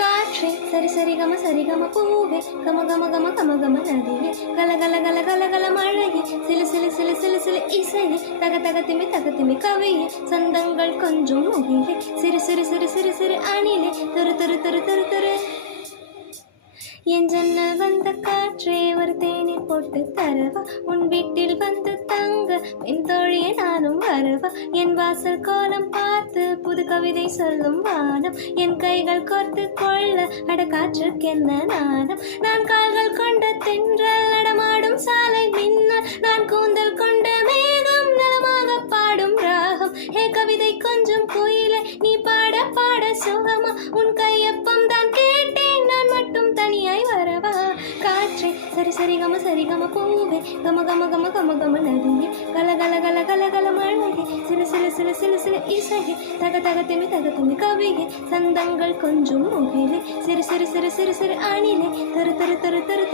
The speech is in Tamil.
காற்றே சரி சரி கம பூவே கம கம கம கம கம நதியே கல கல கல கல கல மழையே சிலு சிலு சிலு சிலு சிலு இசையே தக திமி கவியே சந்தங்கள் கொஞ்சம் முகிலே சிறு சிறு சிறு சிறு சிறு அணிலே துரு துரு துரு துரு துரு என் ஜன்னல் வந்த காற்றே ஒரு தேநீர் போட்டு தரவா உன் வீட்டில் வந்து தங்க என் தோழியை நானும் வரவா என் வாசல் கோலம் பார்த்து புது கவிதை சொல்லும் வானம் என் கைகள் கோர்த்து கொள்ள அட காற்றுக்கென்ன நாதம் நான் கால்கள் கொண்ட தென்றல் நடமாடும் சாலை மின்னல் நான் கூந்தல் கொண்ட மேகம் நலமாக பாடும் ராகம் ஹே கவிதை கொஞ்சம் குயிலே நீ பாட பாட சுகமா உன் கையப்பம் தான் கேட்டேன் நான் மட்டும் தனியாய் வரவா காற்றே சரி சரி கம பூவே கம கம கம கம கம நதியே கல கல கல கல கல மழையே சிறு சிறு சிறு சிறு சிறு இசையே தக திமி கவியே சந்தங்கள் கொஞ்சம் முகிலே சிறு சிறு சிறு சிறு சிறு அணிலே தரு தரு தரு தரு